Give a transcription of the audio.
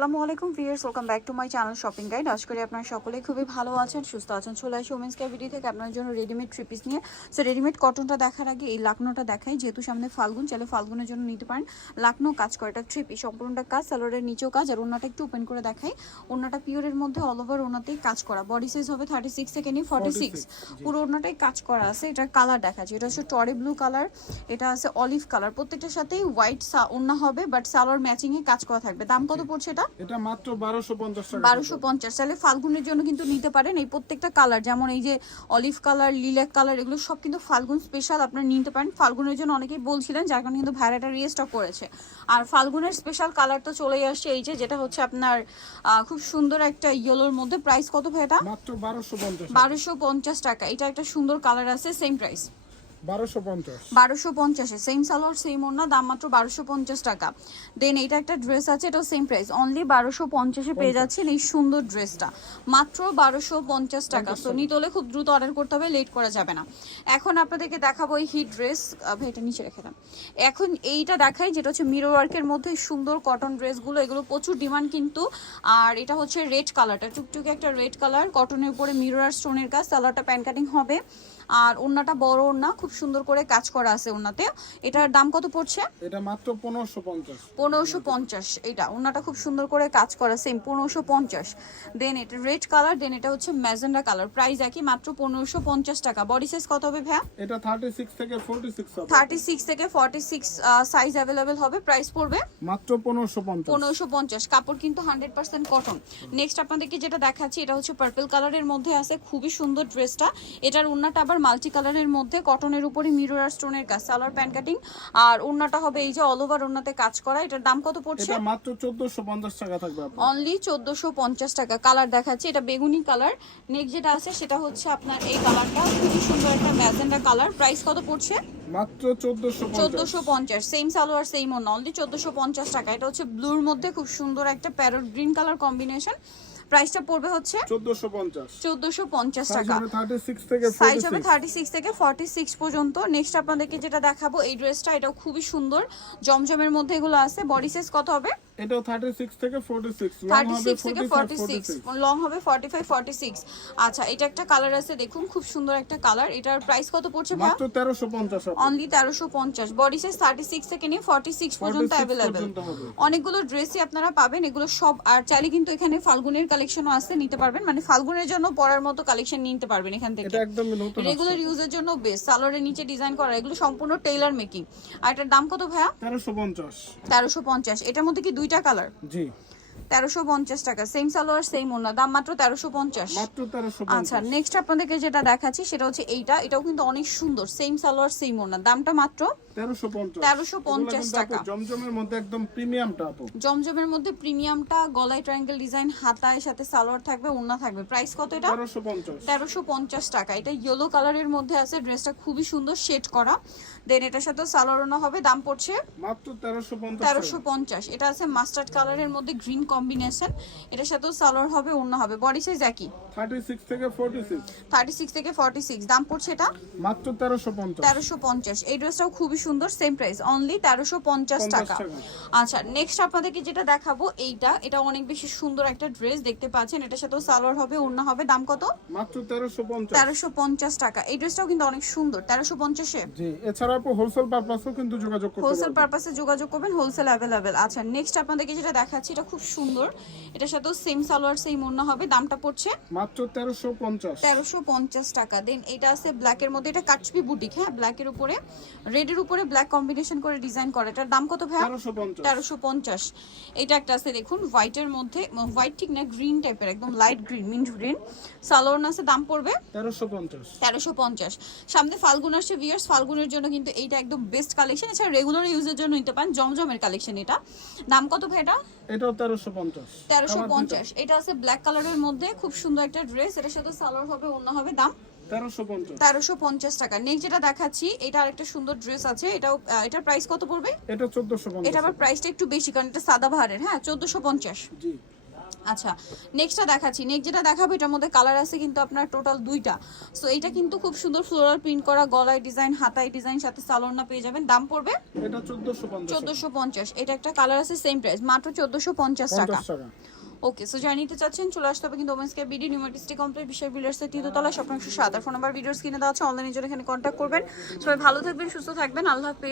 আসসালামু আলাইকুম viewers welcome back to my channel shopping guide. আশা করি আপনারা সকলে খুবই ভালো আছেন সুস্থ আছেন। চলে আসি ওমেন্স কেয়ার ভিডিও থেকে আপনার জন্য রেডিমেড থ্রি পিস নিয়ে। সো রেডিমেড কটনটা দেখার আগে এই লাকনোটা দেখাই। যেহেতু সামনে ফাল্গুন চাইলে ফাল্গুনের জন্য নিতে পারেন। লাকনো কাজ করে এটা থ্রি পিস। সম্পূর্ণটা কাজ স্যালোয়ারের নিচেও কাজ আর ওনাটা একটু ওপেন করে দেখাই। ওনাটা পিওরের মধ্যে অল ওভার ওনাতেই কাজ করা। বডি সাইজ হবে থার্টি সিক্স থেকে নিয়ে ফর্টি সিক্স পুরো ওনাটাই কাজ করা আছে। এটার কালার দেখাচ্ছি এটা হচ্ছে টরে ব্লু কালার এটা আছে অলিভ কালার প্রত্যেকটার সাথেই হোয়াইট ওনা হবে বাট সালোয়ার ম্যাচিং এ কাজ করা থাকবে। দাম কত পড়ছে এটা? এটা মাত্র বারোশো পঞ্চাশ টাকা বারোশো পঞ্চাশ। তাহলে ফাল্গুনের জন্য কিন্তু নিতে পারেন এই প্রত্যেকটা কালার। যেমন এই যে অলিভ কালার লিলাক কালার এগুলো সব কিন্তু ফাল্গুন স্পেশাল আপনারা নিতে পারেন। ফাল্গুনের জন্য অনেকেই বলছিলেন যার কারণে কিন্তু ভ্যারাইটা রিস্টক করেছে। আর ফাল্গুনের স্পেশাল কালার তো চলেই আসছে এই যে যেটা হচ্ছে আপনার খুব সুন্দর একটা ইয়েলোর মধ্যে। প্রাইস কত ভাই এটা? মাত্র বারোশো পঞ্চাশ বারোশো পঞ্চাশ টাকা। এটা একটা সুন্দর কালার আছে সেম প্রাইস বারোশো পঞ্চাশ। সেম সালোয়ার সেম দাম মাত্র বারোশো পঞ্চাশ টাকা। দেন এটা একটা ড্রেস আছে এটাও সেম প্রাইস অনলি বারোশো পঞ্চাশে পেয়ে যাচ্ছেন এই সুন্দর ড্রেসটা মাত্র বারোশো পঞ্চাশ টাকা। তো খুব দ্রুত অর্ডার করতে হবে লেট করা যাবে না। এখন আপনাদেরকে দেখাবো এই হিট ড্রেস এটা নিচে রেখে দাম এখন এইটা দেখাই যেটা হচ্ছে মিরো ওয়ার্কের মধ্যে সুন্দর কটন ড্রেসগুলো এগুলো প্রচুর ডিমান্ড কিন্তু। আর এটা হচ্ছে রেড কালারটা টুকটুকে একটা রেড কালার কটনের উপরে মিরো আর স্টোনের কাজ সালোয়ারটা প্যান কাটিং হবে। আর ওড়নাটা বড় ওড়না খুব সুন্দর করে কাজ করা আছে ওড়নাতে। এটার দাম কত পড়ছে? এটা মাত্র পনেরোশো পঞ্চাশ। পনেরোশো পঞ্চাশ এটা। ওড়নাটা খুব সুন্দর করে কাজ করা সেম পনেরোশো পঞ্চাশ। দেন এটা রেড কালার দেন এটা হচ্ছে ম্যাজেন্ডা কালার প্রাইস একই মাত্র পনেরোশো পঞ্চাশ টাকা। বডি সাইজ কত হবে ভ্যা এটা থার্টি সিক্স থেকে ফোরটি সিক্স হবে। থার্টি সিক্স থেকে ফর্টি সিক্স সাইজ অ্যাভেলেবেল হবে প্রাইস পড়বে মাত্র পনেরোশো পঞ্চাশ। পনেরোশো পঞ্চাশ কাপড় কিন্তু হান্ড্রেড পার্সেন্ট কটন নেক্সট আপনাদেরকে যেটা দেখাচ্ছি এটা হচ্ছে পার্পল কালারের মধ্যে আছে খুবই সুন্দর ড্রেসটা এটার ওড়নাটা আবার মাল্টি কালারের মধ্যে কটনের উপরে মিরর আর স্টোনের কাজ সালোয়ার প্যান্ট কাটিং আর ওড়নাটা হবে এই যে অল ওভার ওড়নাতে কাজ করা। এটার দাম কত পড়ছে? এটা মাত্র চোদ্দশো পঞ্চাশ টাকা থাকবে অনলি চোদ্দোশো পঞ্চাশ টাকা। কালার দেখাচ্ছি এটা বেগুনি কালার নেক্সট যেটা আছে সেটা হচ্ছে আপনার এই কালারটা খুবই সুন্দর একটা ম্যাজেন্ডা কালার প্রাইস কত পড়ছে? মাত্র চোদ্দশো পঞ্চাশ। চোদ্দোশো পঞ্চাশ। সেম সালোয়ার সেম অনলি চোদ্দোশো পঞ্চাশ টাকা। এটা হচ্ছে ব্লুর মধ্যে খুব সুন্দর একটা প্যারট গ্রিন কালার কম্বিনেশন প্রাইসটা পড়বে হচ্ছে চোদ্দশো পঞ্চাশ। চোদ্দোশো পঞ্চাশ টাকা। সাইজ হবে থার্টি সিক্স থেকে ফর্টি সিক্স পর্যন্ত। নেক্সট আপনাদেরকে যেটা দেখাবো এই ড্রেসটা এটাও খুবই সুন্দর। জমজমের মধ্যে এগুলো আছে। বডি সাইজ কত হবে? এটাও থার্টি সিক্স থেকে ফোরটি সিক্স থার্টি সিক্স থেকে ফর্টি সিক্স লং হবে ফর্টি ফাইভ ফর্টি সিক্স আচ্ছা এটা একটা কালার আছে দেখুন খুব সুন্দর একটা কালার এটার প্রাইস কত পড়ছে ভাই মাত্র তেরোশো পঞ্চাশ অনলি তেরোশো পঞ্চাশ। বডি সাইজ থার্টি সিক্স থেকে নিয়ে ফর্টি সিক্স পর্যন্ত 46 অ্যাভেলেবেল পর্যন্ত হবে। অনেকগুলো ড্রেসই আপনারা পাবেন এগুলো সব। আর চাইলে কিন্তু এখানে ফাল্গুনের কালেকশনও আছে নিতে পারবেন। মানে ফাল্গুনের জন্য পরার মতো কালেকশন নিতে পারবেন এখান থেকে। এটা একদম নতুন রেগুলার ইউজের জন্য বেস্ট সালোয়ারের নিচে ডিজাইন করা এগুলো সম্পূর্ণ টেইলার মেকিং আর এটার দাম কত ভাইয়া? তেরোশো পঞ্চাশ। তেরোশো পঞ্চাশ। এটার মধ্যে কি দুইটা কালার জি। তেরোশো পঞ্চাশ টাকা। সেম সালোয়ার সেম ওনা দাম মাত্র তেরোশো পঞ্চাশ। আচ্ছা নেক্সট আপনাদেরকে যেটা দেখাচ্ছি সেটা হচ্ছে এইটা। এটাও কিন্তু অনেক সুন্দর সেম সালোয়ার সেম ওনা দামটা মাত্র তেরোশো পঞ্চাশ। 1350 টাকা। জমজমের মধ্যে একদম প্রিমিয়ামটা জমজমের মধ্যে প্রিমিয়ামটা গলায় ট্রায়াঙ্গেল ডিজাইন হাতায় সাথে সালোয়ার থাকবে ওড়না থাকবে। প্রাইস কত এটা? তেরোশো পঞ্চাশ। টাকা। এটা ইয়েলো কালারের মধ্যে আছে ড্রেসটা খুবই সুন্দর শেড করা। দেন এটার সাথে সালোয়ার ওড়না হবে দাম পড়ছে মাত্র তেরোশো পঞ্চাশ এটা আছে মাস্টার্ড কালারের মধ্যে গ্রিন কম্বিনেশন এটার সাথেও সালোয়ার হবে ওড়না হবে। বডি সাইজ একই? থার্টি সিক্স থেকে ফোরটি সিক্স থার্টি সিক্স থেকে ফর্টি সিক্স দাম পড়ছে এটা? মাত্র তেরোশো পঞ্চাশ। তেরোশো পঞ্চাশ। এই ড্রেসটাও খুবই সুন্দর সেম প্রাইস অনলি তেরোশো পঞ্চাশ 50 টাকা। আচ্ছা নেক্সট আপনাদেরকে যেটা দেখাবো এইটা এটা অনেক বেশি সুন্দর একটা ড্রেস দেখতে পাচ্ছেন এটার সাথেও সালোয়ার হবে ওড়না হবে দাম কত? মাত্র তেরোশো পঞ্চাশ। তেরোশো পঞ্চাশ টাকা। এই ড্রেসটাও কিন্তু অনেক সুন্দর তেরোশো পঞ্চাশে? জি এছাড়া আপু হোলসেল পারপাসও কিন্তু যোগাযোগ করতে হোলসেল পারপাসে যোগাযোগ করবেন হোলসেল অ্যাভেলেবেল আচ্ছা নেক্সট আপনাদেরকে যেটা দেখাচ্ছি এটা খুব সুন্দর এটার সাথেও সেম সালোয়ার সেম ওড়না হবে। দামটা পড়ছে মাত্র তেরোশো পঞ্চাশ। তেরোশো পঞ্চাশ টাকা। দেন এটা আছে ব্ল্যাকের মধ্যে। এটা কাটছবি বুটিক হ্যাঁ ব্ল্যাকের উপরে। রেডের উপরে ব্ল্যাক কম্বিনেশন করে ডিজাইন করা। এটার দাম কত ভাই তেরোশো পঞ্চাশ। তেরোশো পঞ্চাশ। এটা একটা আছে দেখুন হোয়াইটের মধ্যে হোয়াইট ঠিক না গ্রিন টাইপের একদম light green mint green salwar আছে দাম পড়বে? তেরোশো পঞ্চাশ। তেরোশো পঞ্চাশ। সামনে ফাল্গুন আসছে ভিয়ার্স ফাল্গুনের জন্য কিন্তু এইটা একদম বেস্ট কালেকশন এছাড়া রেগুলার ইউজের জন্য নিতে পারেন। জমজমের কালেকশন এটা। দাম কত ভাই এটা এটাও তেরোশো পঞ্চাশ। তেরোশো পঞ্চাশ। এটা আছে ব্ল্যাক কালারের মধ্যে খুব সুন্দর একটা ড্রেস এটার সাথে সালোয়ার হবে অন্য হবে দাম? তেরোশো পঞ্চাশ। টাকা। নেক্সট যেটা দেখাচ্ছি এটা আরেকটা সুন্দর ড্রেস আছে এটাও এটার প্রাইস কত পড়বে? এটা চোদ্দশো এটা আবার প্রাইসটা একটু বেশি কারণ এটা সাদা ভারের হ্যাঁ? চোদ্দোশো পঞ্চাশ। জি। আচ্ছা নেক্সটটা দেখাচ্ছি। নেক্সট যেটা দেখাবো এটার মধ্যে কালার আছে কিন্তু আপনার টোটাল দুইটা। সো এটা কিন্তু খুব সুন্দর ফ্লোরাল প্রিন্ট করা গলায় ডিজাইন হাতায় ডিজাইন সাথে সালোয়ারনা পেয়ে যাবেন। দাম পড়বে এটা চোদ্দশো পঞ্চাশ। চোদ্দোশো পঞ্চাশ। এটা একটা কালার আছে সেম প্রাইস মাত্র চোদ্দোশো পঞ্চাশ টাকা। ওকে সো যারা নিতে চাচ্ছেন চলে আসতে হবে কিন্তু ওমেন্সকে বিডি নিউমার্টিস্টি কমপ্লিট বিষয় বিল্ডার্সের তৃতীয়তলা স্বপ্নাংশ সাত। আর ফোন নাম্বার ভিডিওস কিনে দেওয়া আছে অনলাইনের জন্য এখানে কন্ট্যাক্ট করবেন। সবাই ভালো থাকবেন সুস্থ থাকবেন। আল্লাহ হাফেজ।